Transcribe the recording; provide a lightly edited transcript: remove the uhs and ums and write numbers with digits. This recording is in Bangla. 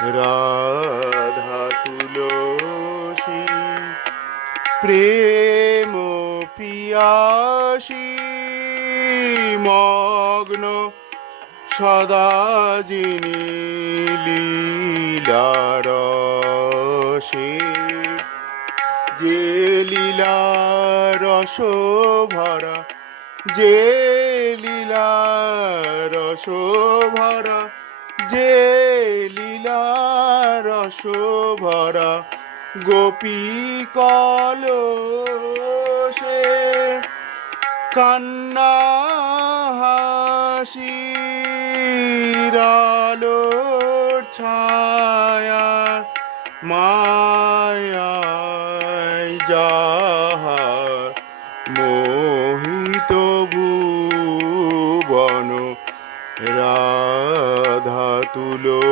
রাধা তুলসী প্রেম পিয়াসী মগ্ন সদা যিনি লীলারসে, যে লীলা রস ভরা, যে লীলা রস ভরা, যে লীলা রস ভরা গোপী কলসে, কান্না হাসির আলোর ছায়া মায়ায় যাহার মোহিত ভুবন, রাধা তুলো